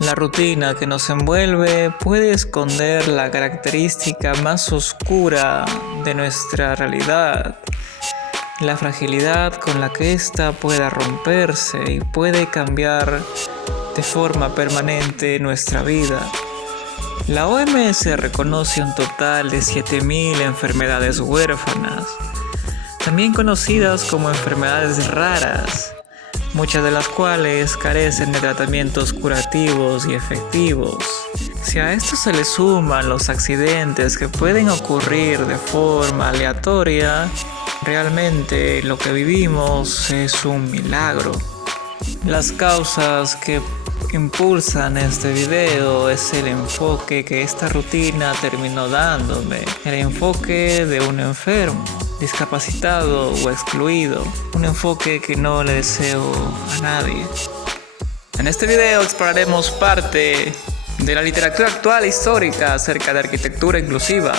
La rutina que nos envuelve puede esconder la característica más oscura de nuestra realidad, la fragilidad con la que ésta pueda romperse y puede cambiar de forma permanente nuestra vida. La OMS reconoce un total de 7.000 enfermedades huérfanas, también conocidas como enfermedades raras, muchas de las cuales carecen de tratamientos curativos y efectivos. Si a esto se le suman los accidentes que pueden ocurrir de forma aleatoria, realmente lo que vivimos es un milagro. Las causas que impulsan este video es el enfoque que esta rutina terminó dándome, el enfoque de un enfermo, discapacitado o excluido, un enfoque que no le deseo a nadie. En este video exploraremos parte de la literatura actual e histórica acerca de arquitectura inclusiva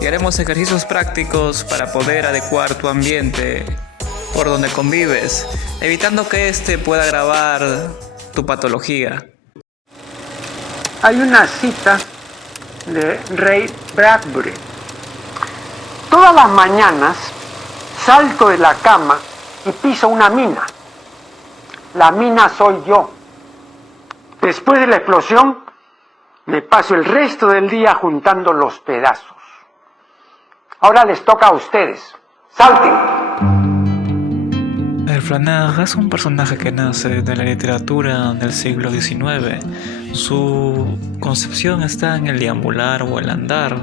y haremos ejercicios prácticos para poder adecuar tu ambiente por donde convives, evitando que este pueda agravar tu patología. Hay una cita de Ray Bradbury. Todas las mañanas salto de la cama y piso una mina. La mina soy yo. Después de la explosión, me paso el resto del día juntando los pedazos. Ahora les toca a ustedes. ¡Salten! El Flaneur es un personaje que nace de la literatura del siglo XIX. Su concepción está en el deambular o el andar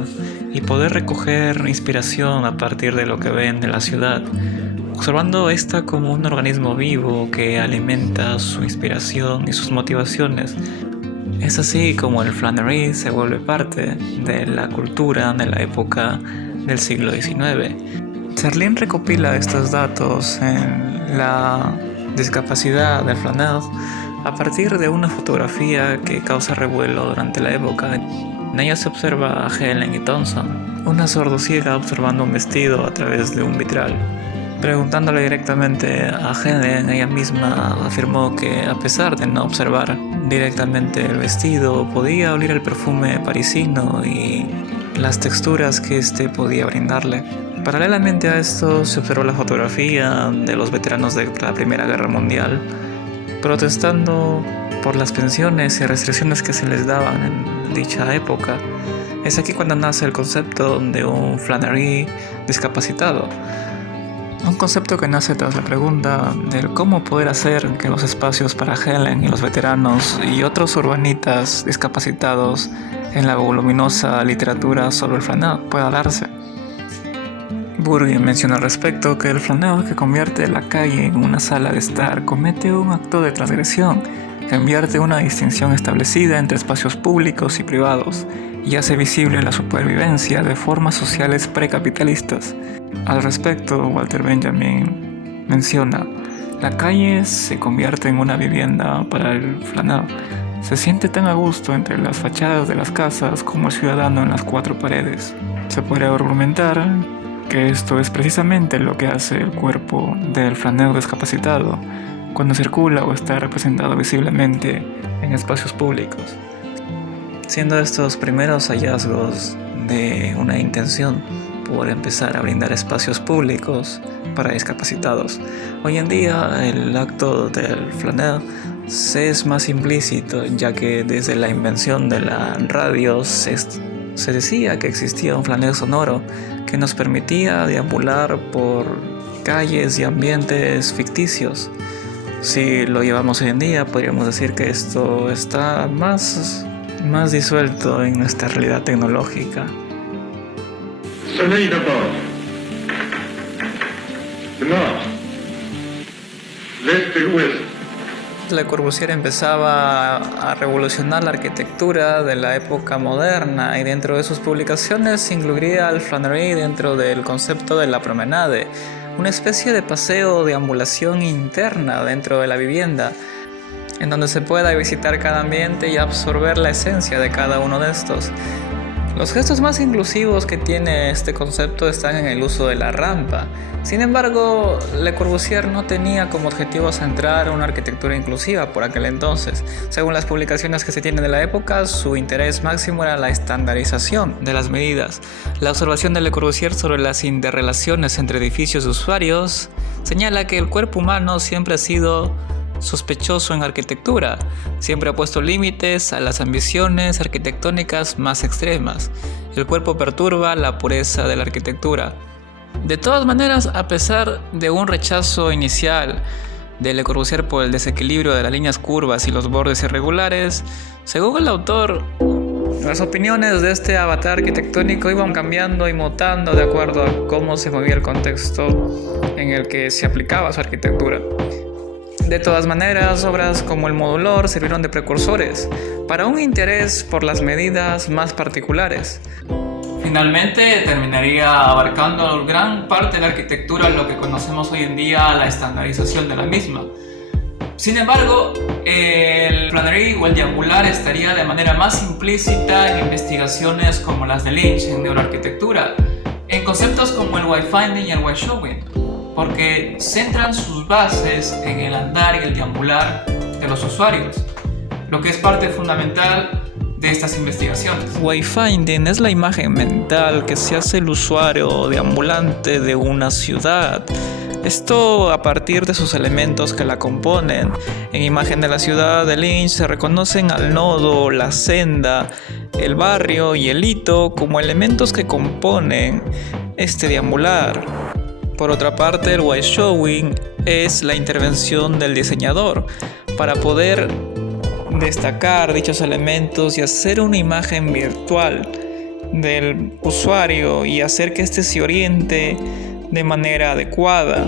y poder recoger inspiración a partir de lo que ven en la ciudad, observando esta como un organismo vivo que alimenta su inspiración y sus motivaciones. Es así como el Flannery se vuelve parte de la cultura de la época del siglo XIX. Serlin recopila estos datos en la discapacidad del Flaneur a partir de una fotografía que causa revuelo durante la época. En ella se observa a Helen y Thompson, una sordociega observando un vestido a través de un vitral. Preguntándole directamente a Helen, ella misma afirmó que a pesar de no observar directamente el vestido, podía oler el perfume parisino y las texturas que este podía brindarle. Paralelamente a esto, se observó la fotografía de los veteranos de la Primera Guerra Mundial protestando por las pensiones y restricciones que se les daban en dicha época. Es aquí cuando nace el concepto de un Flannery discapacitado. Un concepto que nace tras la pregunta del cómo poder hacer que los espacios para Helen y los veteranos y otros urbanitas discapacitados en la voluminosa literatura sobre el Flaneur pueda darse. Burgi menciona al respecto que el Flaneur que convierte la calle en una sala de estar comete un acto de transgresión que invierte una distinción establecida entre espacios públicos y privados y hace visible la supervivencia de formas sociales precapitalistas. Al respecto, Walter Benjamin menciona: la calle se convierte en una vivienda para el Flaneur. Se siente tan a gusto entre las fachadas de las casas como el ciudadano en las cuatro paredes. Se puede argumentar que esto es precisamente lo que hace el cuerpo del Flaneur discapacitado cuando circula o está representado visiblemente en espacios públicos, siendo estos primeros hallazgos de una intención por empezar a brindar espacios públicos para discapacitados. Hoy en día el acto del Flaneur es más implícito, ya que desde la invención de la radio se decía que existía un Flaneur sonoro que nos permitía deambular por calles y ambientes ficticios. Si lo llevamos hoy en día, podríamos decir que esto está más disuelto en nuestra realidad tecnológica. Soleil d'abord. Le nord. L'est et l'ouest. Le Corbusier empezaba a revolucionar la arquitectura de la época moderna y dentro de sus publicaciones incluiría al Flannery dentro del concepto de la promenade, una especie de paseo o deambulación interna dentro de la vivienda, en donde se pueda visitar cada ambiente y absorber la esencia de cada uno de estos. Los gestos más inclusivos que tiene este concepto están en el uso de la rampa. Sin embargo, Le Corbusier no tenía como objetivo central una arquitectura inclusiva por aquel entonces. Según las publicaciones que se tienen de la época, su interés máximo era la estandarización de las medidas. La observación de Le Corbusier sobre las interrelaciones entre edificios de usuarios señala que el cuerpo humano siempre ha sido sospechoso en arquitectura, siempre ha puesto límites a las ambiciones arquitectónicas más extremas. El cuerpo perturba la pureza de la arquitectura. De todas maneras, a pesar de un rechazo inicial de Le Corbusier por el desequilibrio de las líneas curvas y los bordes irregulares, según el autor, las opiniones de este avatar arquitectónico iban cambiando y mutando de acuerdo a cómo se movía el contexto en el que se aplicaba su arquitectura. De todas maneras, obras como el Modulor sirvieron de precursores para un interés por las medidas más particulares. Finalmente, terminaría abarcando gran parte de la arquitectura, lo que conocemos hoy en día, la estandarización de la misma. Sin embargo, el planerí o el deambular estaría de manera más implícita en investigaciones como las de Lynch en neuroarquitectura, en conceptos como el wayfinding y el wayshowing, porque centran sus bases en el andar y el deambular de los usuarios, lo que es parte fundamental de estas investigaciones. Wayfinding es la imagen mental que se hace el usuario deambulante de una ciudad. Esto a partir de sus elementos que la componen. En imagen de la ciudad de Lynch se reconocen al nodo, la senda, el barrio y el hito como elementos que componen este deambular. Por otra parte, el wayshowing es la intervención del diseñador para poder destacar dichos elementos y hacer una imagen virtual del usuario y hacer que éste se oriente de manera adecuada.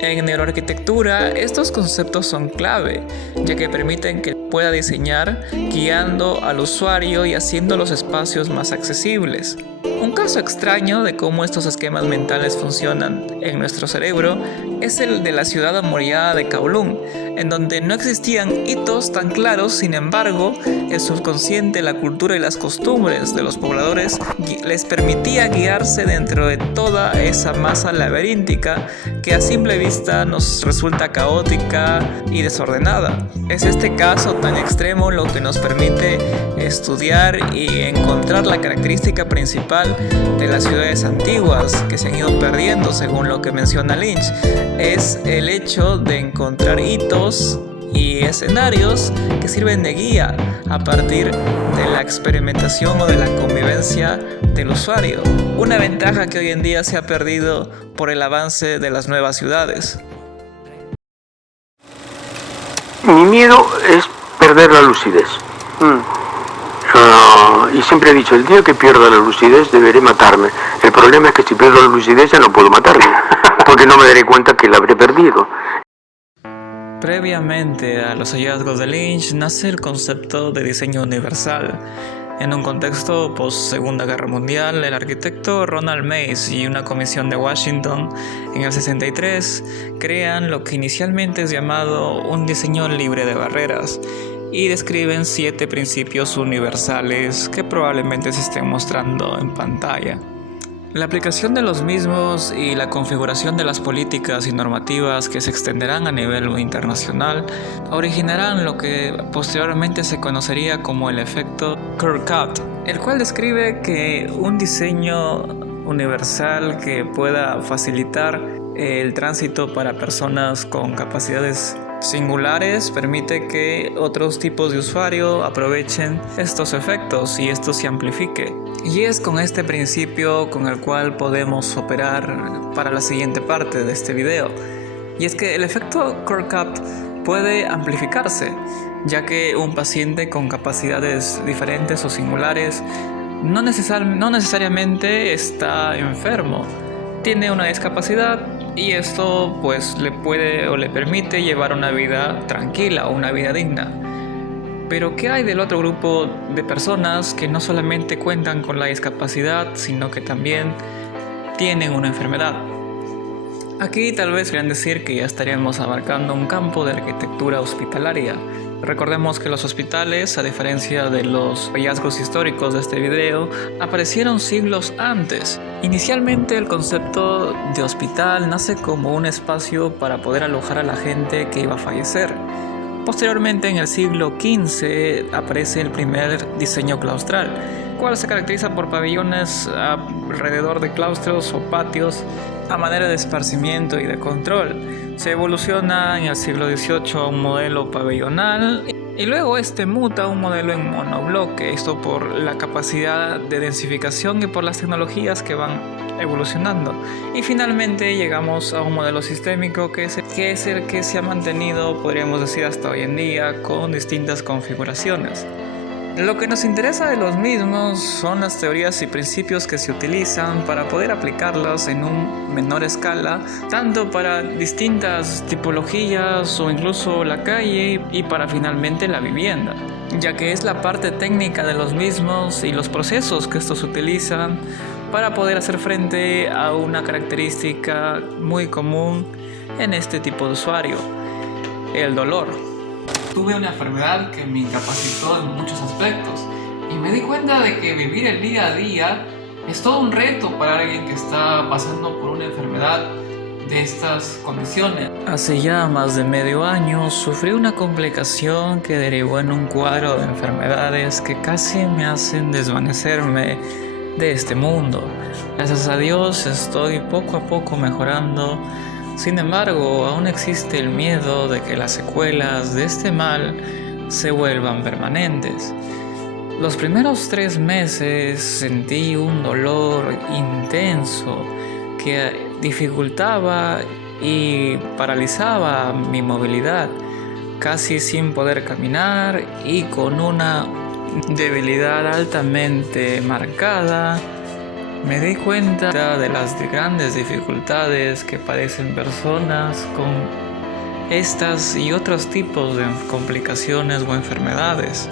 En neuroarquitectura, estos conceptos son clave, ya que permiten que pueda diseñar guiando al usuario y haciendo los espacios más accesibles. Un caso extraño de cómo estos esquemas mentales funcionan en nuestro cerebro es el de la ciudad amurallada de Kowloon, en donde no existían hitos tan claros. Sin embargo, el subconsciente, la cultura y las costumbres de los pobladores les permitía guiarse dentro de toda esa masa laberíntica que a simple vista nos resulta caótica y desordenada. Es este caso tan extremo lo que nos permite estudiar y encontrar la característica principal de las ciudades antiguas que se han ido perdiendo, según lo que menciona Lynch. Es el hecho de encontrar hitos y escenarios que sirven de guía a partir de la experimentación o de la convivencia del usuario. Una ventaja que hoy en día se ha perdido por el avance de las nuevas ciudades. Mi miedo es perder la lucidez. Y siempre he dicho, el día que pierda la lucidez deberé matarme. El problema es que si pierdo la lucidez ya no puedo matarme, porque no me daré cuenta que la habré perdido. Previamente a los hallazgos de Lynch nace el concepto de diseño universal. En un contexto post-Segunda Guerra Mundial, el arquitecto Ronald Mace y una comisión de Washington en el 63 crean lo que inicialmente es llamado un diseño libre de barreras y describen 7 principios universales que probablemente se estén mostrando en pantalla. La aplicación de los mismos y la configuración de las políticas y normativas que se extenderán a nivel internacional originarán lo que posteriormente se conocería como el efecto Kirkcott, el cual describe que un diseño universal que pueda facilitar el tránsito para personas con capacidades singulares permite que otros tipos de usuario aprovechen estos efectos y esto se amplifique. Y es con este principio con el cual podemos operar para la siguiente parte de este video. Y es que el efecto Kirkcott puede amplificarse, ya que un paciente con capacidades diferentes o singulares no necesariamente está enfermo. Tiene una discapacidad y esto pues le puede o le permite llevar una vida tranquila o una vida digna. Pero ¿qué hay del otro grupo de personas que no solamente cuentan con la discapacidad, sino que también tienen una enfermedad? Aquí tal vez quieran decir que ya estaríamos abarcando un campo de arquitectura hospitalaria, Recordemos que los hospitales, a diferencia de los hallazgos históricos de este video, aparecieron siglos antes. Inicialmente el concepto de hospital nace como un espacio para poder alojar a la gente que iba a fallecer. Posteriormente, en el siglo XV, aparece el primer diseño claustral, cual se caracteriza por pabellones alrededor de claustros o patios a manera de esparcimiento y de control. Se evoluciona en el siglo XVIII a un modelo pabellonal y luego este muta a un modelo en monobloque, esto por la capacidad de densificación y por las tecnologías que van evolucionando. Y finalmente llegamos a un modelo sistémico que es el que se ha mantenido, podríamos decir, hasta hoy en día con distintas configuraciones. Lo que nos interesa de los mismos son las teorías y principios que se utilizan para poder aplicarlos en una menor escala, tanto para distintas tipologías o incluso la calle y para finalmente la vivienda, ya que es la parte técnica de los mismos y los procesos que estos utilizan para poder hacer frente a una característica muy común en este tipo de usuario, el dolor. Tuve una enfermedad que me incapacitó en muchos aspectos y me di cuenta de que vivir el día a día es todo un reto para alguien que está pasando por una enfermedad de estas condiciones. Hace ya más de medio año sufrí una complicación que derivó en un cuadro de enfermedades que casi me hacen desvanecerme de este mundo. Gracias a Dios estoy poco a poco mejorando. Sin embargo, aún existe el miedo de que las secuelas de este mal se vuelvan permanentes. Los primeros 3 meses sentí un dolor intenso que dificultaba y paralizaba mi movilidad, casi sin poder caminar y con una debilidad altamente marcada. Me di cuenta de las grandes dificultades que padecen personas con estas y otros tipos de complicaciones o enfermedades.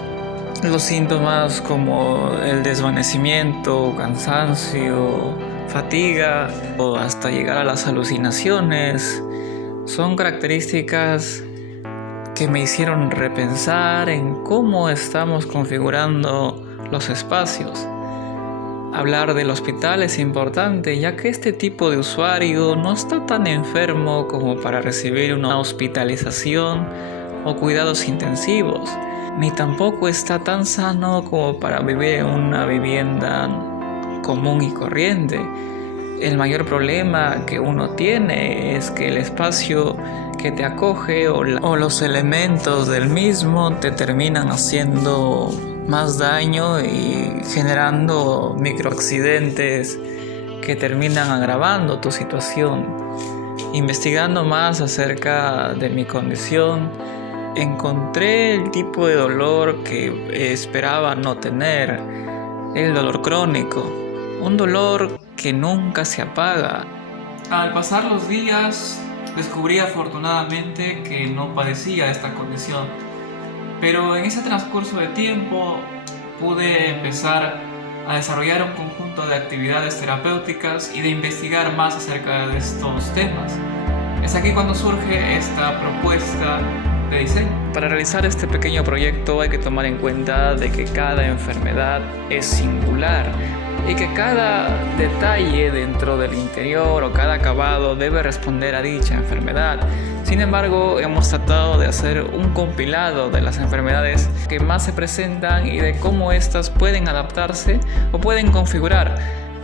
Los síntomas como el desvanecimiento, cansancio, fatiga o hasta llegar a las alucinaciones son características que me hicieron repensar en cómo estamos configurando los espacios. Hablar del hospital es importante, ya que este tipo de usuario no está tan enfermo como para recibir una hospitalización o cuidados intensivos, ni tampoco está tan sano como para vivir en una vivienda común y corriente. El mayor problema que uno tiene es que el espacio que te acoge o los elementos del mismo te terminan haciendo más daño y generando microaccidentes que terminan agravando tu situación. Investigando más acerca de mi condición, encontré el tipo de dolor que esperaba no tener, el dolor crónico, un dolor que nunca se apaga. Al pasar los días, descubrí afortunadamente que no padecía esta condición. Pero en ese transcurso de tiempo pude empezar a desarrollar un conjunto de actividades terapéuticas y de investigar más acerca de estos temas. Es aquí cuando surge esta propuesta de diseño. Para realizar este pequeño proyecto hay que tomar en cuenta de que cada enfermedad es singular y que cada detalle dentro del interior o cada acabado debe responder a dicha enfermedad. Sin embargo, hemos tratado de hacer un compilado de las enfermedades que más se presentan y de cómo éstas pueden adaptarse o pueden configurar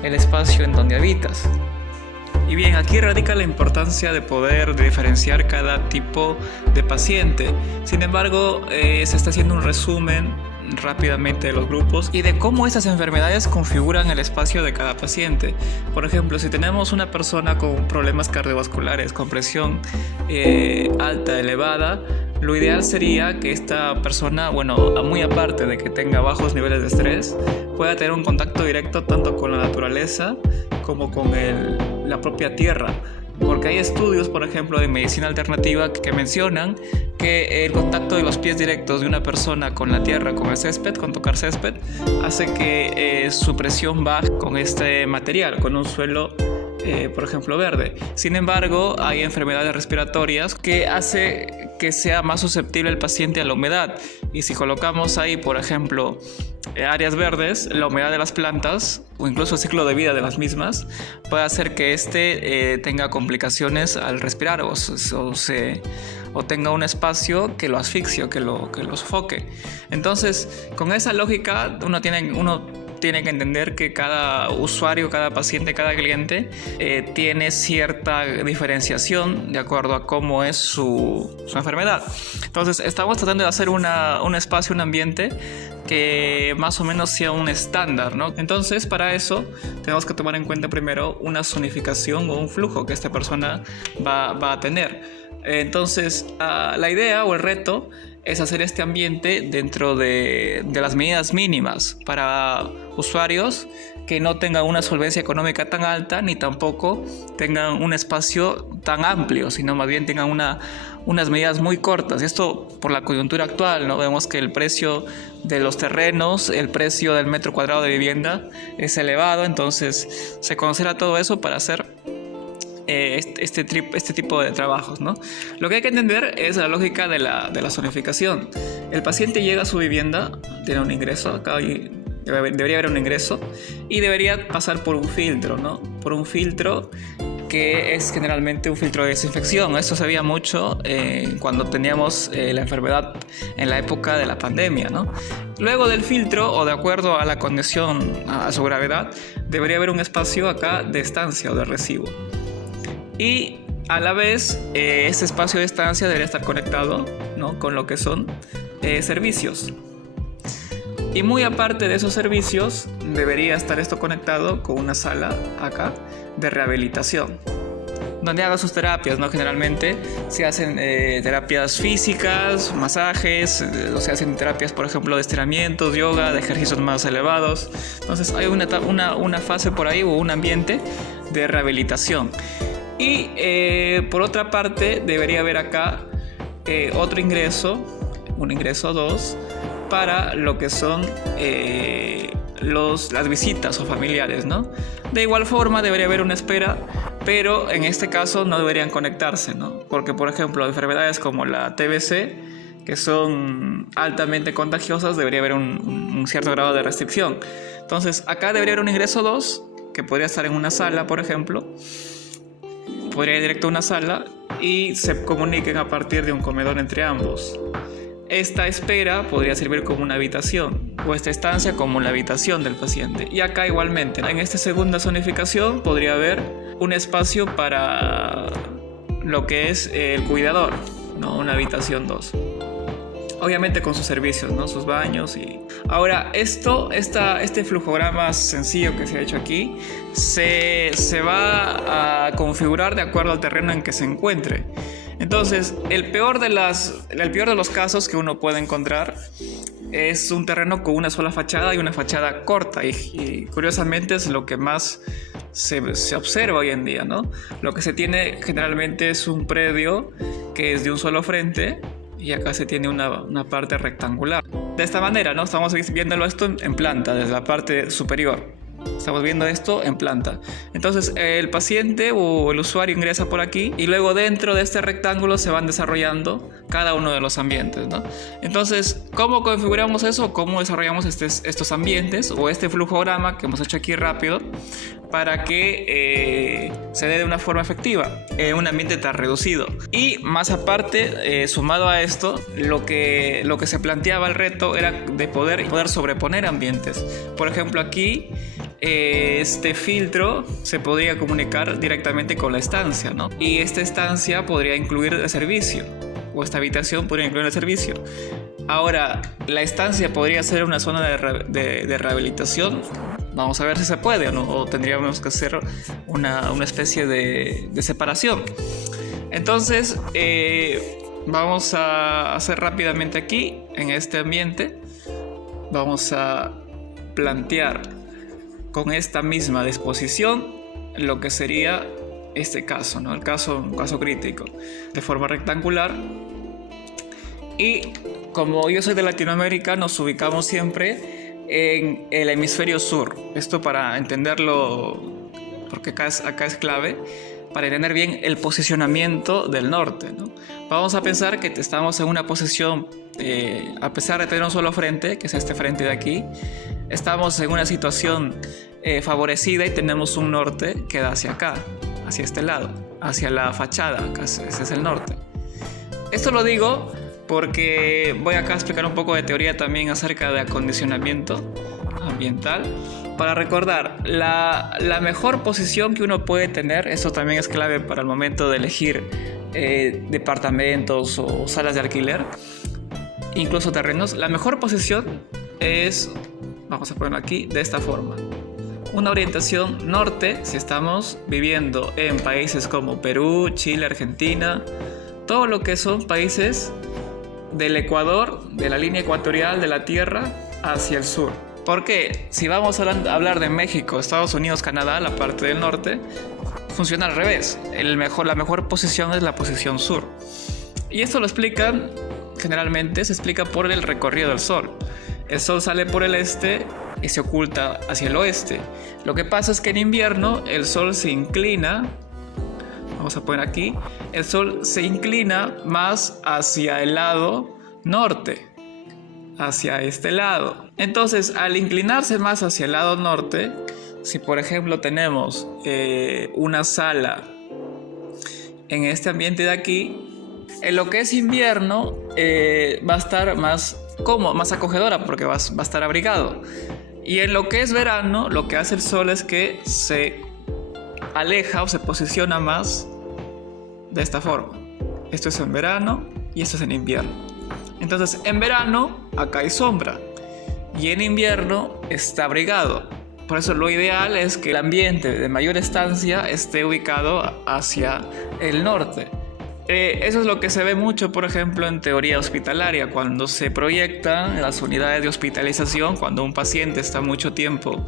el espacio en donde habitas. Y bien, aquí radica la importancia de poder diferenciar cada tipo de paciente. Sin embargo, se está haciendo un resumen rápidamente de los grupos y de cómo estas enfermedades configuran el espacio de cada paciente. Por ejemplo, si tenemos una persona con problemas cardiovasculares, con presión alta, elevada, lo ideal sería que esta persona, muy aparte de que tenga bajos niveles de estrés, pueda tener un contacto directo tanto con la naturaleza como con la propia tierra. Porque hay estudios, por ejemplo, de medicina alternativa que mencionan que el contacto de los pies directos de una persona con la tierra, con el césped, con tocar césped, hace que su presión baje con este material, con un suelo por ejemplo, verde. Sin embargo, hay enfermedades respiratorias que hace que sea más susceptible el paciente a la humedad. Y si colocamos ahí, por ejemplo, áreas verdes, la humedad de las plantas o incluso el ciclo de vida de las mismas puede hacer que tenga complicaciones al respirar o tenga un espacio que lo asfixie o que lo sofoque. Entonces, con esa lógica, uno tiene que entender que cada usuario, cada paciente, cada cliente tiene cierta diferenciación de acuerdo a cómo es su enfermedad. Entonces, estamos tratando de hacer un espacio, un ambiente que más o menos sea un estándar, ¿no? Entonces, para eso tenemos que tomar en cuenta primero una zonificación o un flujo que esta persona va a tener. Entonces, la idea o el reto es hacer este ambiente dentro de las medidas mínimas para usuarios que no tengan una solvencia económica tan alta ni tampoco tengan un espacio tan amplio, sino más bien tengan unas medidas muy cortas. Esto por la coyuntura actual, ¿no? Vemos que el precio de los terrenos, el precio del metro cuadrado de vivienda es elevado, entonces se considera todo eso para hacer este tipo de trabajos, ¿no? Lo que hay que entender es la lógica de la zonificación. El paciente llega a su vivienda, tiene un ingreso, acá debería haber un ingreso y debería pasar por un filtro, ¿no? Por un filtro que es generalmente un filtro de desinfección. Esto se veía mucho cuando teníamos la enfermedad en la época de la pandemia, ¿no? Luego del filtro, o de acuerdo a la condición, a su gravedad, debería haber un espacio acá de estancia o de recibo. Y a la vez, ese espacio de estancia debería estar conectado, ¿no?, con lo que son servicios. Y muy aparte de esos servicios, debería estar esto conectado con una sala acá de rehabilitación, donde haga sus terapias, ¿no? Generalmente se hacen terapias físicas, masajes, o se hacen terapias, por ejemplo, de estiramientos, yoga, de ejercicios más elevados. Entonces hay una fase por ahí o un ambiente de rehabilitación. Y por otra parte debería haber acá otro ingreso, un ingreso 2, para lo que son las visitas o familiares, ¿no? De igual forma debería haber una espera, pero en este caso no deberían conectarse, ¿no? Porque, por ejemplo, enfermedades como la TBC, que son altamente contagiosas, debería haber un cierto grado de restricción. Entonces acá debería haber un ingreso 2, que podría estar en una sala, por ejemplo. Podría ir directo a una sala y se comuniquen a partir de un comedor entre ambos. Esta espera podría servir como una habitación o esta estancia como la habitación del paciente. Y acá igualmente, en esta segunda zonificación podría haber un espacio para lo que es el cuidador, ¿no? Una habitación 2. Obviamente con sus servicios, ¿no? Sus baños y... Ahora, este flujograma sencillo que se ha hecho aquí se va a configurar de acuerdo al terreno en que se encuentre. Entonces, el peor de los casos que uno puede encontrar es un terreno con una sola fachada y una fachada corta. Y curiosamente es lo que más se observa hoy en día, ¿no? Lo que se tiene generalmente es un predio que es de un solo frente. Y acá se tiene una parte rectangular. De esta manera, ¿no? Estamos viéndolo esto en planta, desde la parte superior. Estamos viendo esto en planta. Entonces, el paciente o el usuario ingresa por aquí y luego dentro de este rectángulo se van desarrollando cada uno de los ambientes, ¿no? Entonces, ¿cómo configuramos eso? ¿Cómo desarrollamos estos ambientes o este flujograma que hemos hecho aquí rápido para que se dé de una forma efectiva en un ambiente tan reducido? Y más aparte, sumado a esto, lo que se planteaba el reto era de poder sobreponer ambientes. Por ejemplo, aquí este filtro se podría comunicar directamente con la estancia, ¿no? Y esta estancia podría incluir el servicio, o esta habitación podría incluir el servicio. Ahora, la estancia podría ser una zona de rehabilitación. Vamos a ver si se puede o no, o tendríamos que hacer una especie de separación. Entonces, vamos a hacer rápidamente aquí, en este ambiente, vamos a plantear con esta misma disposición lo que sería este caso, ¿no? Un caso crítico, de forma rectangular. Y como yo soy de Latinoamérica, nos ubicamos siempre en el hemisferio sur. Esto para entenderlo porque acá es clave para entender bien el posicionamiento del norte, ¿no? Vamos a pensar que estamos en una posición, a pesar de tener un solo frente, que es este frente de aquí, estamos en una situación favorecida y tenemos un norte que da hacia acá, hacia este lado, hacia la fachada, ese es el norte. Esto lo digo porque voy acá a explicar un poco de teoría también acerca de acondicionamiento ambiental. Para recordar, la mejor posición que uno puede tener, esto también es clave para el momento de elegir departamentos o salas de alquiler, incluso terrenos, la mejor posición es, vamos a ponerlo aquí, de esta forma. Una orientación norte, si estamos viviendo en países como Perú, Chile, Argentina, todo lo que son países del Ecuador, de la línea ecuatorial de la Tierra hacia el sur. Porque si vamos a hablar de México, Estados Unidos, Canadá, la parte del norte, funciona al revés. La mejor posición es la posición sur. Y esto lo explican, generalmente se explica por el recorrido del sol. El sol sale por el este y se oculta hacia el oeste. Lo que pasa es que en invierno el sol se inclina, vamos a poner aquí, el sol se inclina más hacia el lado norte, hacia este lado. Entonces, al inclinarse más hacia el lado norte, si por ejemplo tenemos una sala en este ambiente de aquí, en lo que es invierno va a estar más cómodo, más acogedora, porque va a estar abrigado. Y en lo que es verano, lo que hace el sol es que se aleja o se posiciona más de esta forma. Esto es en verano y esto es en invierno. Entonces, en verano acá hay sombra y en invierno está abrigado. Por eso lo ideal es que el ambiente de mayor estancia esté ubicado hacia el norte. Eso es lo que se ve mucho, por ejemplo, en teoría hospitalaria, cuando se proyectan las unidades de hospitalización, cuando un paciente está mucho tiempo,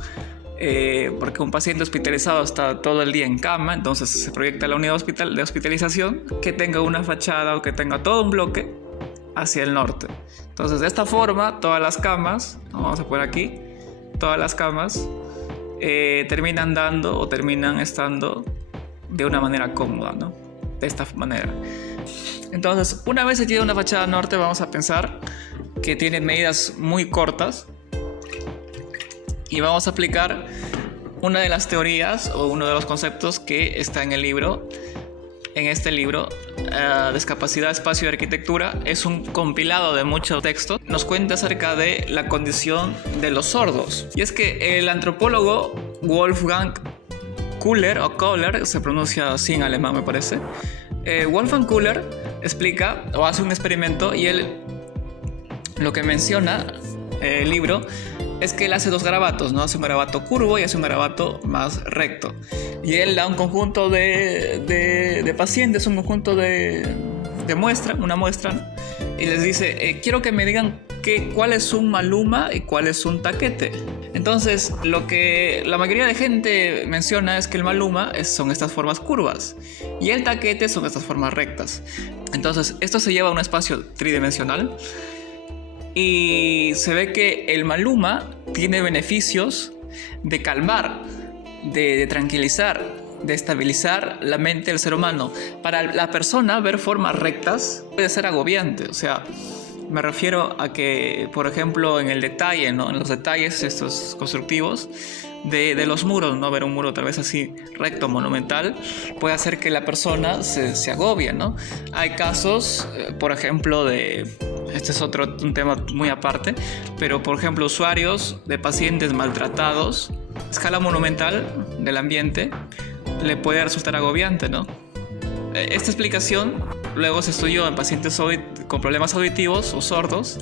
porque un paciente hospitalizado está todo el día en cama, entonces se proyecta la unidad de hospitalización que tenga una fachada o que tenga todo un bloque hacia el norte. Entonces, de esta forma, todas las camas, vamos a poner aquí, todas las camas terminan dando o terminan estando de una manera cómoda, ¿no? De esta manera. Entonces, una vez se tiene una fachada norte, vamos a pensar que tiene medidas muy cortas y vamos a aplicar una de las teorías o uno de los conceptos que está en el libro. En este libro, Discapacidad, Espacio y Arquitectura, es un compilado de muchos textos. Nos cuenta acerca de la condición de los sordos. Y es que el antropólogo Wolfgang Köhler, o Köhler, se pronuncia así en alemán me parece. Wolfgang Köhler explica o hace un experimento y él lo que menciona el libro es que él hace dos garabatos, ¿no? Hace un garabato curvo y hace un garabato más recto. Y él da un conjunto de pacientes, un conjunto una muestra, ¿no? Y les dice, quiero que me digan cuál es un maluma y cuál es un taquete. Entonces, lo que la mayoría de gente menciona es que el maluma son estas formas curvas y el taquete son estas formas rectas. Entonces, esto se lleva a un espacio tridimensional y se ve que el maluma tiene beneficios de calmar, de tranquilizar, de estabilizar la mente del ser humano. Para la persona, ver formas rectas puede ser agobiante. O sea, me refiero a que, por ejemplo, en el detalle, ¿no? En los detalles estos constructivos de los muros, ¿no? Ver un muro tal vez así recto, monumental, puede hacer que la persona se agobie, ¿no? Hay casos, por ejemplo, este es un tema muy aparte, pero por ejemplo, usuarios de pacientes maltratados, escala monumental del ambiente, le puede resultar agobiante, ¿no? Esta explicación luego se estudió en pacientes con problemas auditivos o sordos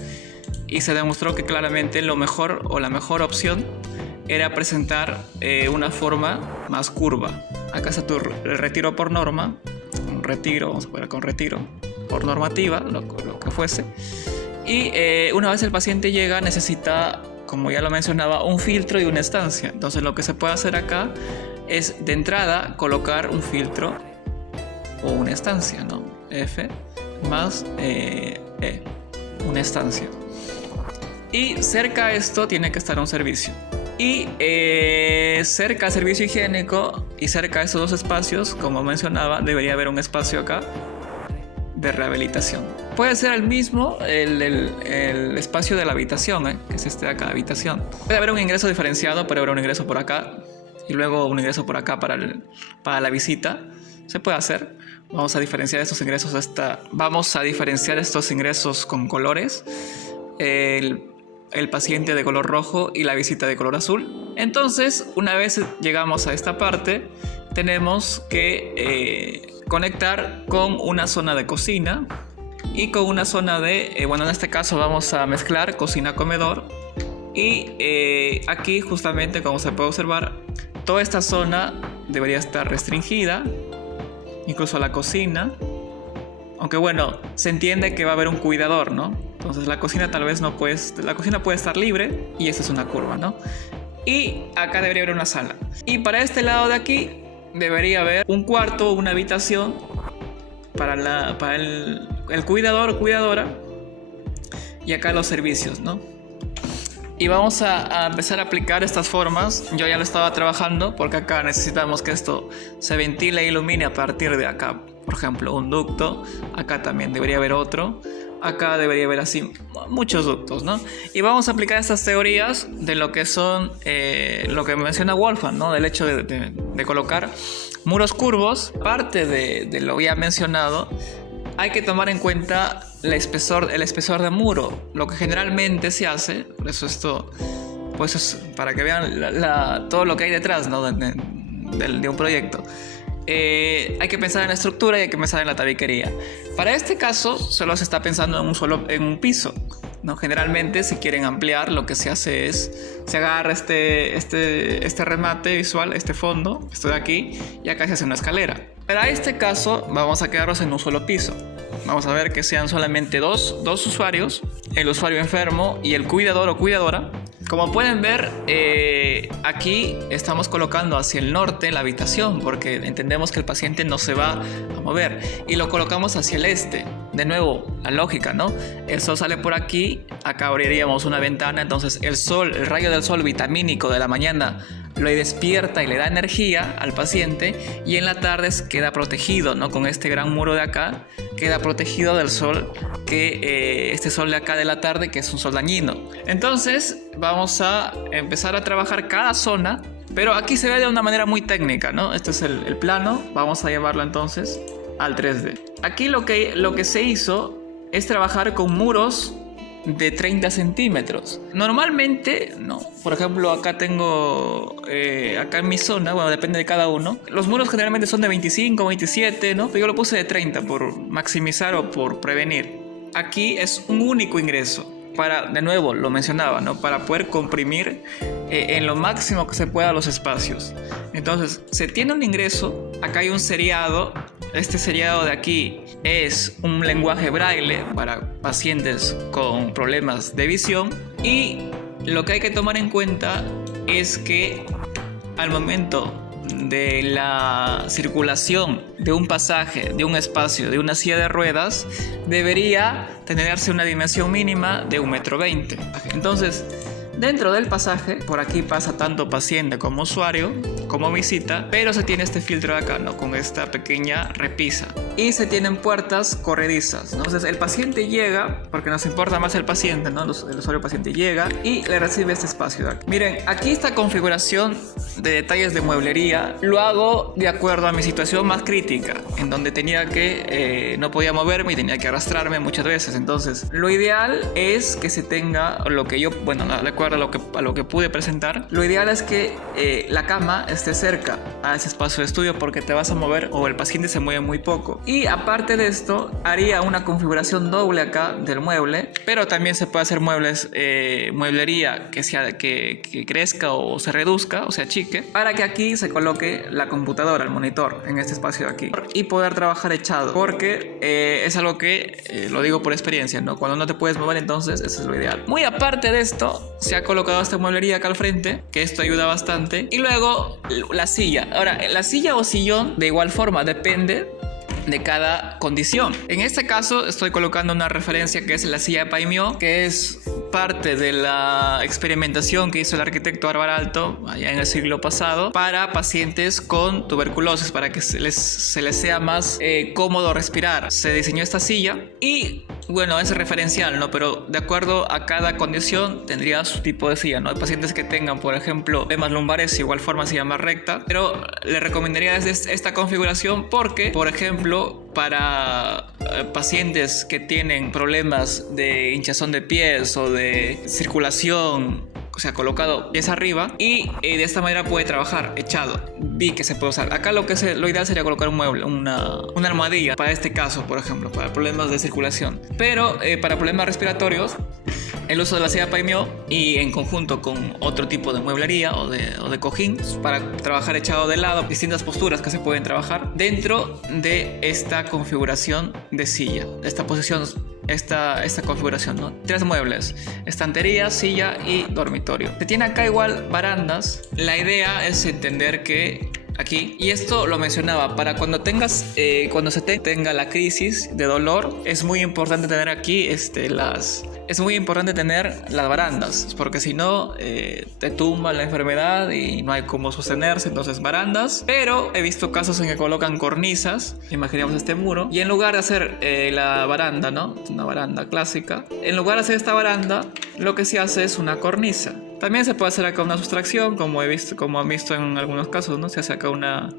y se demostró que claramente la mejor opción era presentar una forma más curva. Acá está el retiro por norma, vamos a poner con retiro por normativa, lo que fuese. Y una vez el paciente llega, necesita, como ya lo mencionaba, un filtro y una estancia. Entonces lo que se puede hacer acá es de entrada colocar un filtro o una estancia, ¿no? F más E, una estancia. Y cerca a esto tiene que estar un servicio. Y cerca al servicio higiénico y cerca de esos dos espacios, como mencionaba, debería haber un espacio acá de rehabilitación. Puede ser el mismo, el espacio de la habitación, que es este de acá, habitación. Puede haber un ingreso diferenciado, puede haber un ingreso por acá y luego un ingreso por acá para la visita. Se puede hacer. Vamos a diferenciar estos ingresos con colores. El paciente de color rojo y la visita de color azul. Entonces, una vez llegamos a esta parte, tenemos que conectar con una zona de cocina y con una zona de, en este caso vamos a mezclar cocina-comedor. Y aquí justamente, como se puede observar, toda esta zona debería estar restringida, incluso la cocina. Aunque bueno, se entiende que va a haber un cuidador, ¿no? Entonces la cocina la cocina puede estar libre y esta es una curva, ¿no? Y acá debería haber una sala. Y para este lado de aquí debería haber un cuarto, una habitación para el cuidador o cuidadora. Y acá los servicios, ¿no? Y vamos a empezar a aplicar estas formas. Yo ya lo estaba trabajando porque acá necesitamos que esto se ventile e ilumine a partir de acá. Por ejemplo, un ducto. Acá también debería haber otro. Acá debería haber así muchos ductos, ¿no? Y vamos a aplicar estas teorías de lo que son, lo que menciona Wolfram, ¿no? Del hecho de colocar muros curvos. Parte de lo ya mencionado, hay que tomar en cuenta el espesor de muro. Lo que generalmente se hace, por eso esto, pues es para que vean todo lo que hay detrás, ¿no? de un proyecto. Hay que pensar en la estructura y hay que pensar en la tabiquería. Para este caso solo se está pensando en un piso, ¿no? Generalmente si quieren ampliar, lo que se hace es se agarra este remate visual, este fondo, esto de aquí, y acá se hace una escalera. Para este caso vamos a quedarnos en un solo piso. Vamos a ver que sean solamente dos usuarios, el usuario enfermo y el cuidador o cuidadora. Como pueden ver, aquí estamos colocando hacia el norte la habitación porque entendemos que el paciente no se va a mover, y lo colocamos hacia el este. De nuevo, la lógica, ¿no? El sol sale por aquí, acá abriríamos una ventana, entonces el rayo del sol vitamínico de la mañana lo despierta y le da energía al paciente, y en la tarde queda protegido, ¿no? Con este gran muro de acá queda protegido del sol, este sol de acá de la tarde, que es un sol dañino. Entonces vamos a empezar a trabajar cada zona, pero aquí se ve de una manera muy técnica, ¿no? Este es el plano, vamos a llevarlo entonces al 3D. Aquí lo que se hizo es trabajar con muros de 30 centímetros. Normalmente, no. Por ejemplo, acá tengo, acá en mi zona, bueno, depende de cada uno. Los muros generalmente son de 25, 27, ¿no? Pero yo lo puse de 30 por maximizar o por prevenir. Aquí es un único ingreso. De nuevo, lo mencionaba, ¿no? Para poder comprimir en lo máximo que se pueda los espacios. Entonces, se tiene un ingreso, acá hay un seriado. Este seriado de aquí es un lenguaje braille para pacientes con problemas de visión, y lo que hay que tomar en cuenta es que al momento de la circulación de un pasaje, de un espacio, de una silla de ruedas, debería tenerse una dimensión mínima de 1,20 m. Entonces, dentro del pasaje, por aquí pasa tanto paciente como usuario, como visita, pero se tiene este filtro de acá, ¿no? Con esta pequeña repisa. Y se tienen puertas corredizas, ¿no? Entonces el paciente llega, porque nos importa más el paciente, ¿no? El usuario paciente llega y le recibe este espacio de aquí. Miren, aquí esta configuración de detalles de mueblería lo hago de acuerdo a mi situación más crítica, en donde tenía que, no podía moverme y tenía que arrastrarme muchas veces. Entonces, lo ideal es que se tenga lo que yo, bueno, de acuerdo a lo que pude presentar, lo ideal es que la cama esté cerca a ese espacio de estudio, porque te vas a mover o el paciente se mueve muy poco. Y aparte de esto, haría una configuración doble acá del mueble, pero también se puede hacer mueblería que crezca o se reduzca o se achique, para que aquí se coloque la computadora, el monitor, en este espacio de aquí, y poder trabajar echado, porque es algo que lo digo por experiencia, ¿no? Cuando no te puedes mover, entonces eso es lo ideal. Muy aparte de esto, se ha colocado esta mueblería acá al frente, que esto ayuda bastante, y luego la silla. Ahora, la silla o sillón de igual forma depende de cada condición. En este caso estoy colocando una referencia que es la silla de Paimio, que es parte de la experimentación que hizo el arquitecto Arbaralto allá en el siglo pasado para pacientes con tuberculosis, para que se les sea más cómodo respirar. Se diseñó esta silla y bueno, es referencial, ¿no? Pero de acuerdo a cada condición tendría su tipo de silla, ¿no? Hay pacientes que tengan, por ejemplo, problemas lumbares, igual forma silla más recta, pero le recomendaría esta configuración porque, por ejemplo, para pacientes que tienen problemas de hinchazón de pies o de circulación, o sea, colocado pies arriba, y de esta manera puede trabajar echado. Vi que se puede usar. Acá lo ideal sería colocar un mueble, una almohadilla para este caso, por ejemplo, para problemas de circulación. Pero para problemas respiratorios, el uso de la silla Paimio y en conjunto con otro tipo de mueblería o de cojín para trabajar echado de lado, distintas posturas que se pueden trabajar dentro de esta configuración de silla, esta posición, esta configuración, ¿no? 3 muebles: estantería, silla y dormitorio. Se tiene acá igual barandas. La idea es entender que aquí, y esto lo mencionaba, para cuando cuando se tenga la crisis de dolor, es muy importante tener aquí es muy importante tener las barandas, porque si no te tumba la enfermedad y no hay cómo sostenerse. Entonces barandas, pero he visto casos en que colocan cornisas. Imaginemos este muro y en lugar de hacer la baranda, ¿no? Una baranda clásica, en lugar de hacer esta baranda, lo que se hace es una cornisa. También se puede hacer acá una sustracción, como han visto en algunos casos, ¿no? Se hace acá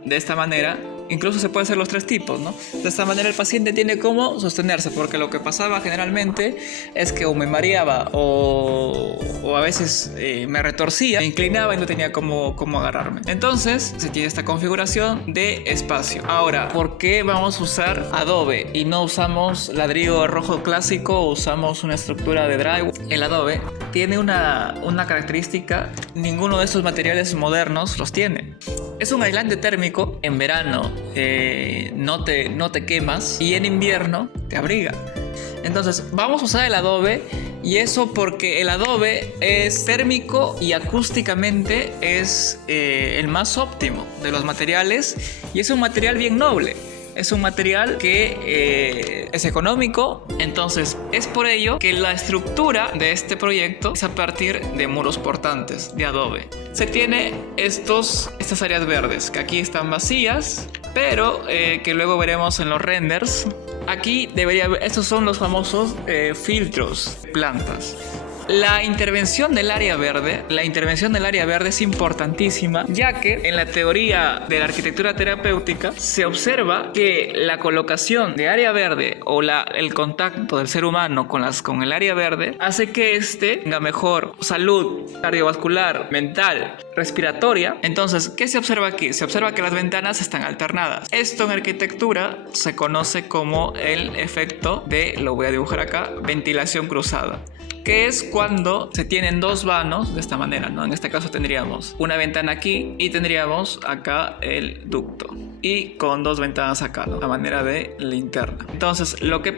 de esta manera. Incluso se puede hacer los 3 tipos, ¿no? De esta manera el paciente tiene cómo sostenerse, porque lo que pasaba generalmente es que o me mareaba o a veces me retorcía, me inclinaba y no tenía cómo agarrarme. Entonces se tiene esta configuración de espacio. Ahora, ¿por qué vamos a usar adobe y no usamos ladrillo rojo clásico o usamos una estructura de drywall? El adobe tiene una característica, ninguno de estos materiales modernos los tiene. Es un aislante térmico. En verano no te quemas y en invierno te abriga. Entonces vamos a usar el adobe, y eso porque el adobe es térmico y acústicamente es el más óptimo de los materiales, y es un material bien noble. Es un material que es económico. Entonces es por ello que la estructura de este proyecto es a partir de muros portantes de adobe. Se tiene estas áreas verdes que aquí están vacías, pero que luego veremos en los renders. Aquí estos son los famosos filtros de plantas. La intervención del área verde es importantísima, ya que en la teoría de la arquitectura terapéutica se observa que la colocación de área verde o el contacto del ser humano con el área verde hace que tenga mejor salud cardiovascular, mental, respiratoria. Entonces, ¿qué se observa aquí? Se observa que las ventanas están alternadas. Esto en arquitectura se conoce como el efecto lo voy a dibujar acá, ventilación cruzada, que es cuando se tienen 2 vanos de esta manera, ¿no? En este caso tendríamos una ventana aquí y tendríamos acá el ducto, y con 2 ventanas acá, ¿no? A manera de linterna. Entonces lo que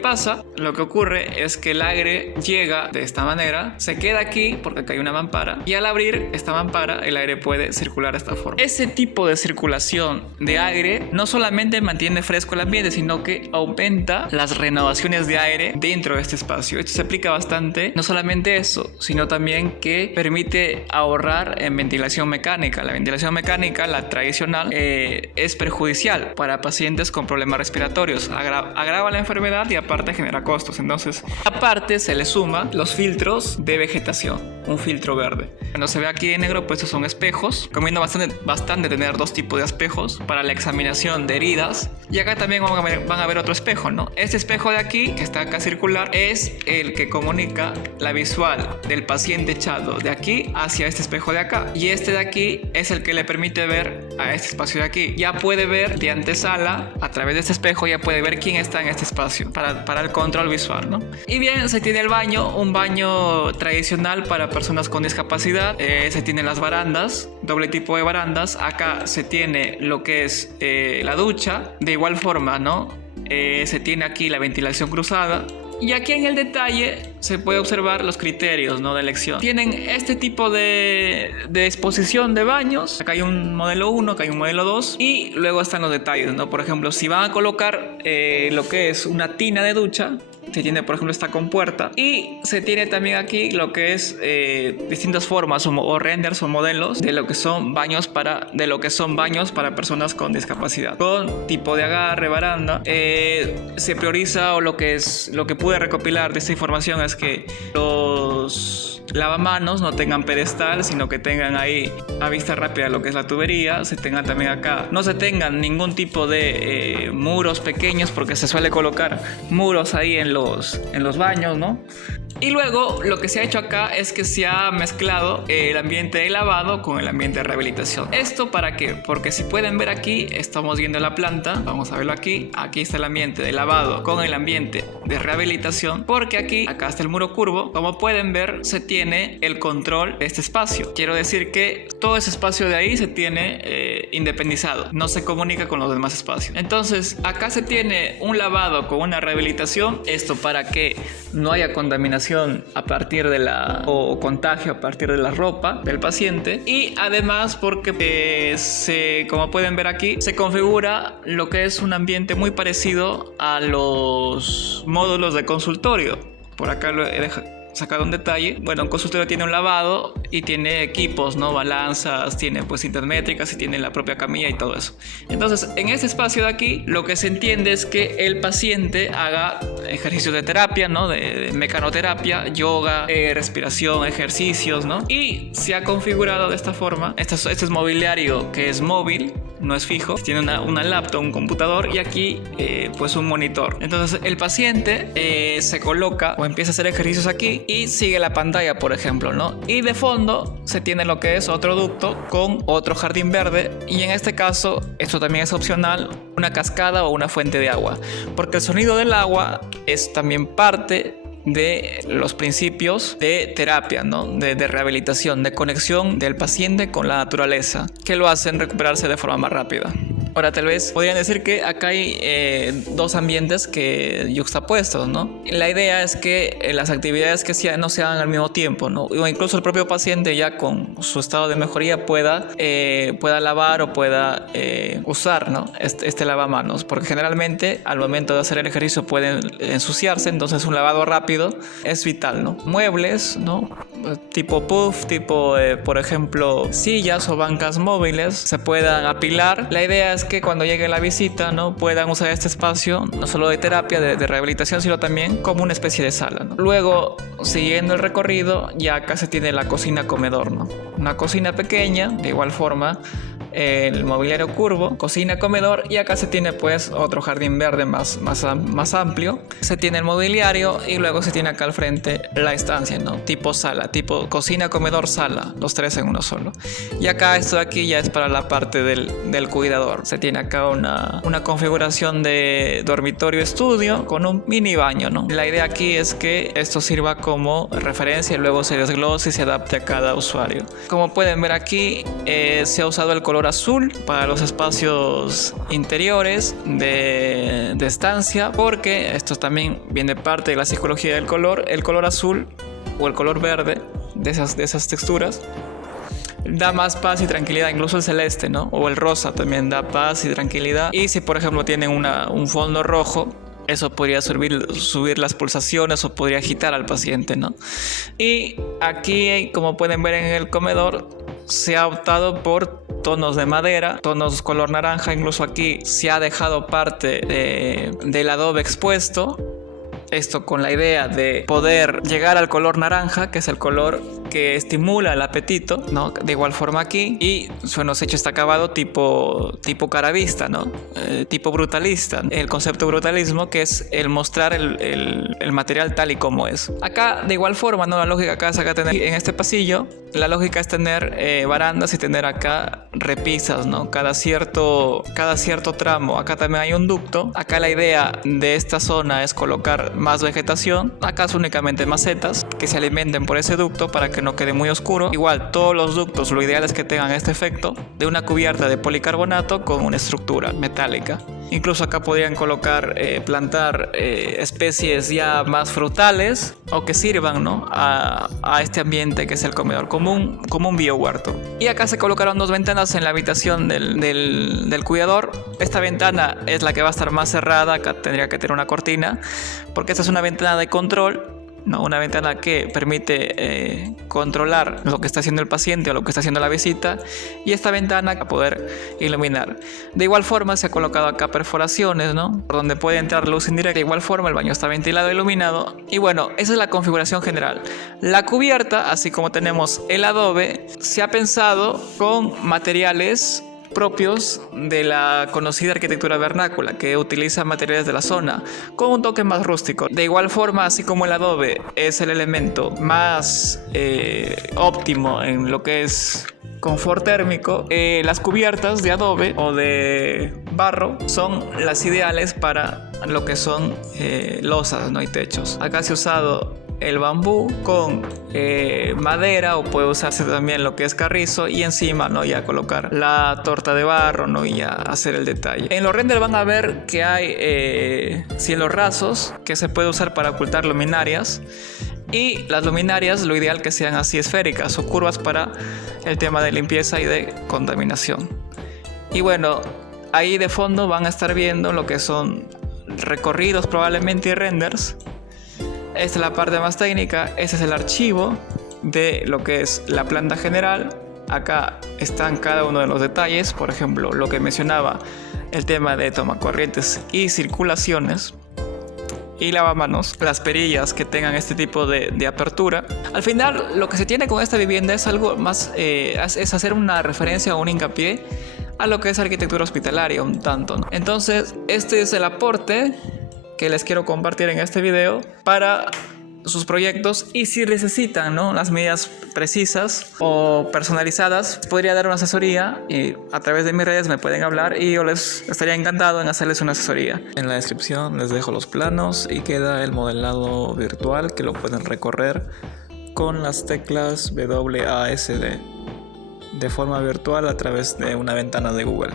ocurre es que el aire llega de esta manera, se queda aquí porque acá hay una mampara, y al abrir esta mampara el aire puede circular de esta forma. Ese tipo de circulación de aire no solamente mantiene fresco el ambiente, sino que aumenta las renovaciones de aire dentro de este espacio. Esto se aplica bastante, no solamente eso, sino también que permite ahorrar en ventilación mecánica. La ventilación mecánica, la tradicional, es perjudicial para pacientes con problemas respiratorios. Agrava la enfermedad y aparte genera costos. Entonces, aparte se le suma los filtros de vegetación, un filtro verde. Cuando se ve aquí en negro, pues estos son espejos. Recomiendo bastante tener 2 tipos de espejos para la examinación de heridas. Y acá también van a ver otro espejo, ¿no? Este espejo de aquí, que está acá circular, es el que comunica la visual del paciente echado de aquí hacia este espejo de acá, y este de aquí es el que le permite ver a este espacio de aquí. Ya puede ver de antesala, a través de este espejo ya puede ver quién está en este espacio para el control visual, ¿no? Y bien, se tiene un baño tradicional para personas con discapacidad. Se tienen las barandas, doble tipo de barandas. Acá se tiene lo que es la ducha, de igual forma, ¿no? Se tiene aquí la ventilación cruzada. Y aquí en el detalle se puede observar los criterios, ¿no?, de elección. Tienen este tipo de exposición de baños. Acá hay un modelo 1, acá hay un modelo 2. Y luego están los detalles, ¿no? Por ejemplo, si van a colocar lo que es una tina de ducha, Se tiene, por ejemplo, esta compuerta. Y se tiene también aquí lo que es distintas formas o renders o modelos de lo que son baños para personas con discapacidad. Con tipo de agarre, baranda. Se prioriza, o lo que pude recopilar de esta información es que los lavamanos no tengan pedestal, sino que tengan ahí a vista rápida lo que es la tubería. Se tengan también acá, no se tengan ningún tipo de muros pequeños, porque se suele colocar muros ahí en los baños, ¿no? Y luego lo que se ha hecho acá es que se ha mezclado el ambiente de lavado con el ambiente de rehabilitación. ¿Esto para qué? Porque si pueden ver aquí, estamos viendo la planta, vamos a verlo aquí. Aquí está el ambiente de lavado con el ambiente de rehabilitación, porque acá está el muro curvo. Como pueden ver, se tiene el control de este espacio. Quiero decir que todo ese espacio de ahí se tiene independizado, no se comunica con los demás espacios. Entonces acá se tiene un lavado con una rehabilitación. Esto para que no haya contaminación a partir de o contagio a partir de la ropa del paciente. Y además porque como pueden ver aquí, se configura lo que es un ambiente muy parecido a los módulos de consultorio. Por acá lo he sacado un detalle. Bueno, un consultorio tiene un lavado y tiene equipos, ¿no? Balanzas, tiene pues cintas métricas y tiene la propia camilla y todo eso. Entonces, en este espacio de aquí, lo que se entiende es que el paciente haga ejercicios de terapia, ¿no? De mecanoterapia, yoga, respiración, ejercicios, ¿no? Y se ha configurado de esta forma. Este es mobiliario que es móvil, no es fijo. Tiene una laptop, un computador y aquí pues un monitor. Entonces el paciente se coloca o empieza a hacer ejercicios aquí y sigue la pantalla, por ejemplo, ¿no? Y de fondo se tiene lo que es otro ducto con otro jardín verde, y en este caso, esto también es opcional, una cascada o una fuente de agua, porque el sonido del agua es también parte de los principios de terapia, ¿no? De rehabilitación, de conexión del paciente con la naturaleza, que lo hacen recuperarse de forma más rápida. Ahora, tal vez podrían decir que acá hay dos ambientes que yuxtapuestos, ¿no? La idea es que las actividades que no se hagan al mismo tiempo, ¿no? O incluso el propio paciente ya con su estado de mejoría pueda lavar o pueda usar, ¿no? este lavamanos, porque generalmente al momento de hacer el ejercicio pueden ensuciarse, entonces un lavado rápido es vital, ¿no? Muebles, ¿no? Tipo puff, por ejemplo, sillas o bancas móviles se puedan apilar. La idea es que cuando llegue la visita, ¿no? Puedan usar este espacio no solo de terapia, de rehabilitación, sino también como una especie de sala, ¿no? Luego, siguiendo el recorrido, ya acá se tiene la cocina-comedor, ¿no? Una cocina pequeña, de igual forma, el mobiliario curvo, cocina, comedor, y acá se tiene pues otro jardín verde más amplio. Se tiene el mobiliario y luego se tiene acá al frente la estancia, ¿no? Tipo sala, tipo cocina, comedor, sala, los tres en uno solo. Y acá esto de aquí ya es para la parte del cuidador. Se tiene acá una configuración de dormitorio estudio con un mini baño, ¿no? La idea aquí es que esto sirva como referencia y luego se desglose y se adapte a cada usuario. Como pueden ver aquí, se ha usado el color azul para los espacios interiores de estancia, porque esto también viene parte de la psicología del color. El color azul o el color verde de esas texturas da más paz y tranquilidad, incluso el celeste, ¿no? O el rosa también da paz y tranquilidad. Y si por ejemplo tienen un fondo rojo, eso podría subir las pulsaciones o podría agitar al paciente, ¿no? Y aquí, como pueden ver en el comedor, se ha optado por tonos de madera, tonos color naranja. Incluso aquí se ha dejado parte del adobe expuesto. Esto con la idea de poder llegar al color naranja, que es el color que estimula el apetito, ¿no? De igual forma aquí, y hemos hecho este acabado tipo caravista, ¿no? Tipo brutalista. El concepto brutalismo, que es el mostrar el material tal y como es. Acá, de igual forma, ¿no? La lógica acá es tener en este pasillo, la lógica es tener barandas y tener acá repisas, ¿no? Cada cierto tramo. Acá también hay un ducto. Acá la idea de esta zona es colocar más vegetación. Acá es únicamente macetas que se alimenten por ese ducto para que no quede muy oscuro. Igual todos los ductos lo ideal es que tengan este efecto de una cubierta de policarbonato con una estructura metálica. Incluso acá podrían colocar, plantar especies ya más frutales o que sirvan, ¿no?, a este ambiente que es el comedor, como un biohuerto. Y acá se colocaron 2 ventanas en la habitación del cuidador. Esta ventana es la que va a estar más cerrada, acá tendría que tener una cortina, porque esta es una ventana de control, ¿no? Una ventana que permite controlar lo que está haciendo el paciente o lo que está haciendo la visita, y esta ventana para poder iluminar. De igual forma se ha colocado acá perforaciones, ¿no?, por donde puede entrar luz indirecta. De igual forma el baño está ventilado e iluminado. Y bueno, esa es la configuración general. La cubierta, así como tenemos el adobe, se ha pensado con materiales propios de la conocida arquitectura vernácula, que utiliza materiales de la zona con un toque más rústico. De igual forma, así como el adobe es el elemento más óptimo en lo que es confort térmico, las cubiertas de adobe o de barro son las ideales para lo que son losas, ¿no?, y techos. Acá se ha usado el bambú con madera, o puede usarse también lo que es carrizo, y encima, ¿no?, ya colocar la torta de barro, ¿no?, y ya hacer el detalle. En los renders van a ver que hay cielos rasos que se puede usar para ocultar luminarias, y las luminarias lo ideal que sean así esféricas o curvas para el tema de limpieza y de contaminación. Y bueno, ahí de fondo van a estar viendo lo que son recorridos probablemente y renders. Esta es la parte más técnica. Este es el archivo de lo que es la planta general. Acá están cada uno de los detalles, por ejemplo, lo que mencionaba, el tema de tomacorrientes y circulaciones, y lavamanos, las perillas que tengan este tipo de apertura. Al final, lo que se tiene con esta vivienda es algo más, es hacer una referencia o un hincapié a lo que es arquitectura hospitalaria un tanto, ¿no? Entonces, este es el aporte que les quiero compartir en este video para sus proyectos, y si necesitan, ¿no?, las medidas precisas o personalizadas, podría dar una asesoría, y a través de mis redes me pueden hablar y yo les estaría encantado en hacerles una asesoría. En la descripción les dejo los planos y queda el modelado virtual que lo pueden recorrer con las teclas WASD de forma virtual a través de una ventana de Google.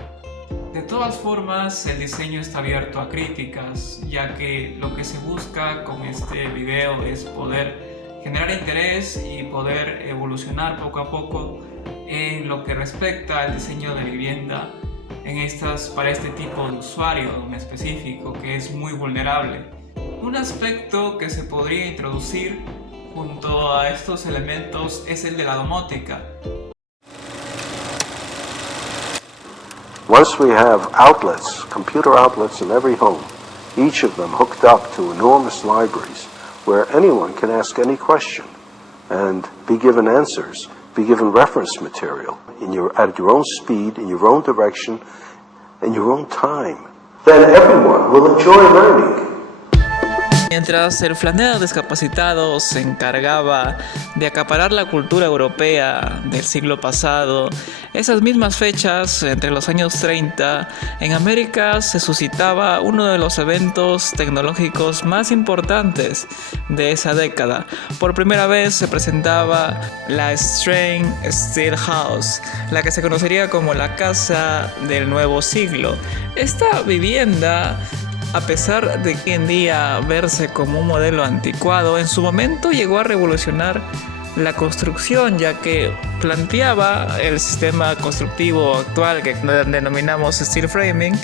De todas formas, el diseño está abierto a críticas, ya que lo que se busca con este video es poder generar interés y poder evolucionar poco a poco en lo que respecta al diseño de vivienda para este tipo de usuario en específico, que es muy vulnerable. Un aspecto que se podría introducir junto a estos elementos es el de la domótica. Once we have outlets, computer outlets in every home, each of them hooked up to enormous libraries where anyone can ask any question and be given answers, be given reference material at your own speed, in your own direction, in your own time, then everyone will enjoy learning. Mientras el flanero discapacitado se encargaba de acaparar la cultura europea del siglo pasado, esas mismas fechas, entre los años 30, en América se suscitaba uno de los eventos tecnológicos más importantes de esa década. Por primera vez se presentaba la Strange Steel House, la que se conocería como la casa del nuevo siglo. Esta vivienda, a pesar de que hoy en día verse como un modelo anticuado, en su momento llegó a revolucionar la construcción, ya que planteaba el sistema constructivo actual que denominamos steel framing,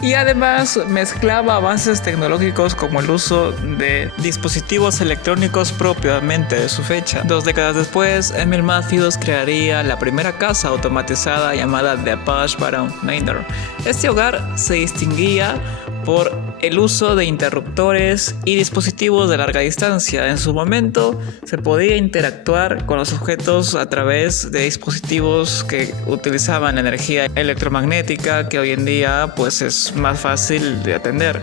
y además mezclaba avances tecnológicos como el uso de dispositivos electrónicos propiamente de su fecha. 2 décadas después, Emil Matthews crearía la primera casa automatizada llamada The Apache Barrow Manor. Este hogar se distinguía por el uso de interruptores y dispositivos de larga distancia. En su momento se podía interactuar con los objetos a través de dispositivos que utilizaban energía electromagnética, que hoy en día pues es más fácil de atender.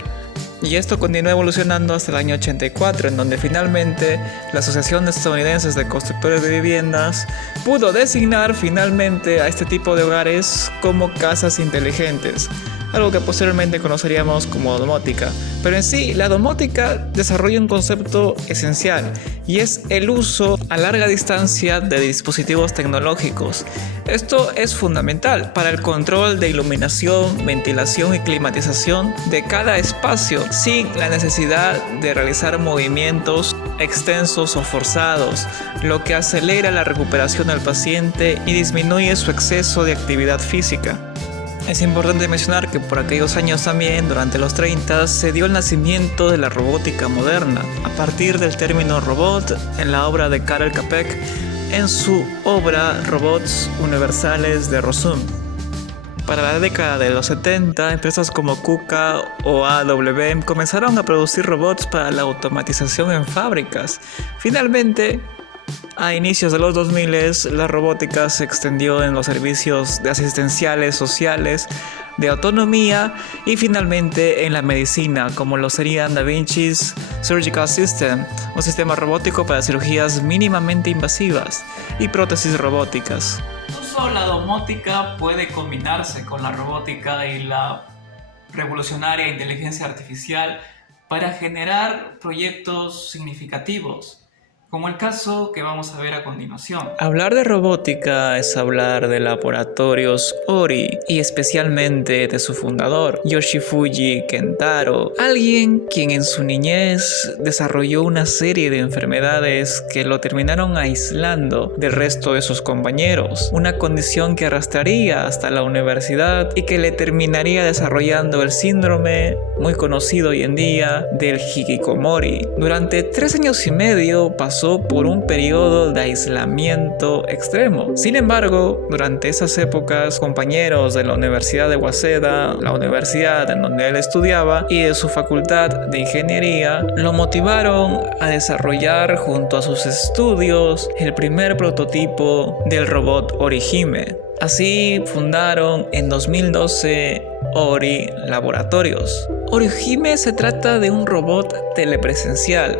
Y esto continuó evolucionando hasta el año 84, en donde finalmente la Asociación Estadounidense de Constructores de Viviendas pudo designar finalmente a este tipo de hogares como casas inteligentes. algo que posteriormente conoceríamos como domótica. Pero en sí, la domótica desarrolla un concepto esencial y es el uso a larga distancia de dispositivos tecnológicos. Esto es fundamental para el control de iluminación, ventilación y climatización de cada espacio sin la necesidad de realizar movimientos extensos o forzados, lo que acelera la recuperación del paciente y disminuye su exceso de actividad física. Es importante mencionar que por aquellos años también, durante los 30, se dio el nacimiento de la robótica moderna, a partir del término robot en la obra de Karel Capek en su obra Robots Universales de Rossum. Para la década de los 70, empresas como KUKA o AWM comenzaron a producir robots para la automatización en fábricas. Finalmente, a inicios de los 2000, la robótica se extendió en los servicios de asistenciales sociales, de autonomía y finalmente en la medicina, como lo serían Da Vinci's Surgical System, un sistema robótico para cirugías mínimamente invasivas y prótesis robóticas. Incluso la domótica puede combinarse con la robótica y la revolucionaria inteligencia artificial para generar proyectos significativos, como el caso que vamos a ver a continuación. Hablar de robótica es hablar de laboratorios Ori y especialmente de su fundador, Yoshifuji Kentaro, alguien quien en su niñez desarrolló una serie de enfermedades que lo terminaron aislando del resto de sus compañeros, una condición que arrastraría hasta la universidad y que le terminaría desarrollando el síndrome muy conocido hoy en día del hikikomori. Durante 3 años y medio pasó por un periodo de aislamiento extremo. Sin embargo, durante esas épocas, compañeros de la Universidad de Waseda, la universidad en donde él estudiaba, y de su facultad de ingeniería, lo motivaron a desarrollar junto a sus estudios el primer prototipo del robot Orihime. Así fundaron en 2012 Ori Laboratorios. Orihime se trata de un robot telepresencial.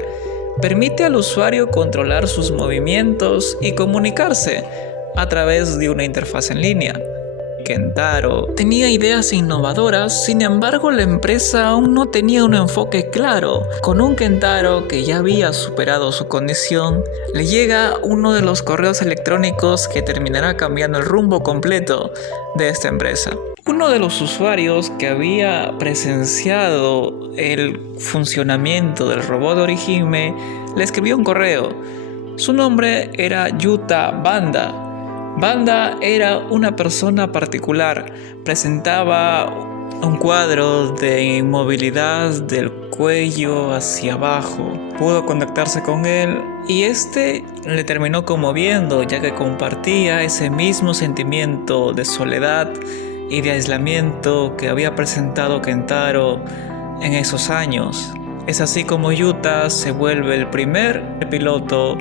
Permite al usuario controlar sus movimientos y comunicarse a través de una interfaz en línea. Kentaro tenía ideas innovadoras, sin embargo la empresa aún no tenía un enfoque claro. Con un Kentaro que ya había superado su condición, le llega uno de los correos electrónicos que terminará cambiando el rumbo completo de esta empresa. Uno de los usuarios que había presenciado el funcionamiento del robot Orihime le escribió un correo. Su nombre era Yuta Banda. Banda era una persona particular, presentaba un cuadro de inmovilidad del cuello hacia abajo. Pudo contactarse con él y este le terminó conmoviendo, ya que compartía ese mismo sentimiento de soledad y de aislamiento que había presentado Kentaro en esos años. Es así como Yuta se vuelve el primer piloto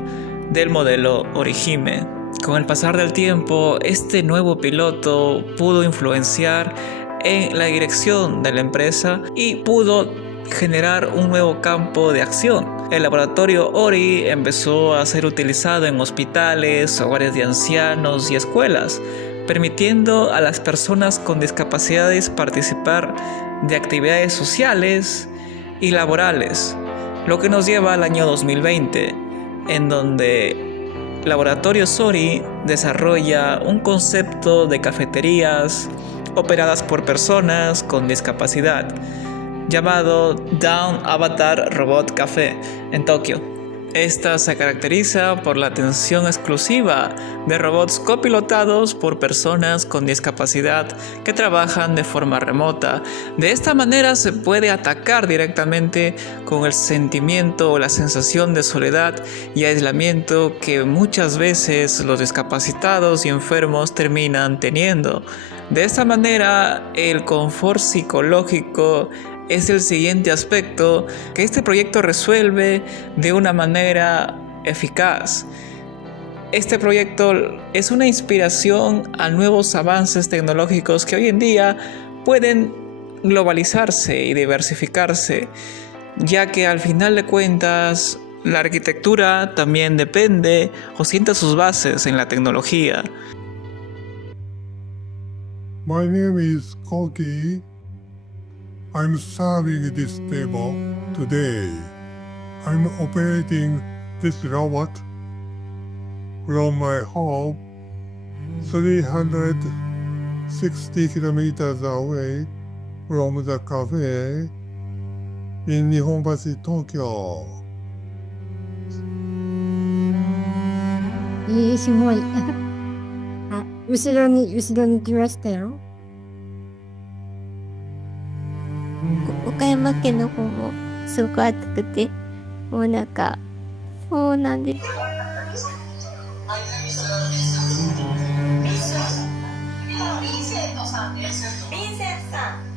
del modelo Orihime. Con el pasar del tiempo, este nuevo piloto pudo influenciar en la dirección de la empresa y pudo generar un nuevo campo de acción. El laboratorio Ori empezó a ser utilizado en hospitales, hogares de ancianos y escuelas, permitiendo a las personas con discapacidades participar de actividades sociales y laborales, lo que nos lleva al año 2020, en donde Laboratorio Ori desarrolla un concepto de cafeterías operadas por personas con discapacidad, llamado Down Avatar Robot Café en Tokio. Esta se caracteriza por la atención exclusiva de robots copilotados por personas con discapacidad que trabajan de forma remota. De esta manera se puede atacar directamente con el sentimiento o la sensación de soledad y aislamiento que muchas veces los discapacitados y enfermos terminan teniendo. De esta manera, el confort psicológico es el siguiente aspecto que este proyecto resuelve de una manera eficaz. Este proyecto es una inspiración a nuevos avances tecnológicos que hoy en día pueden globalizarse y diversificarse, ya que al final de cuentas la arquitectura también depende o sienta sus bases en la tecnología. My name is Koki, I'm serving this table today. I'm operating this robot from my home 360 kilometers away from the cafe in Nihonbashi, Tokyo. すごい。あ、後ろに来ましたよ。岡山県の方もすごく暑くて、もうなんか、そうなんです。ヴィンセントさんです。ヴィンセントさん。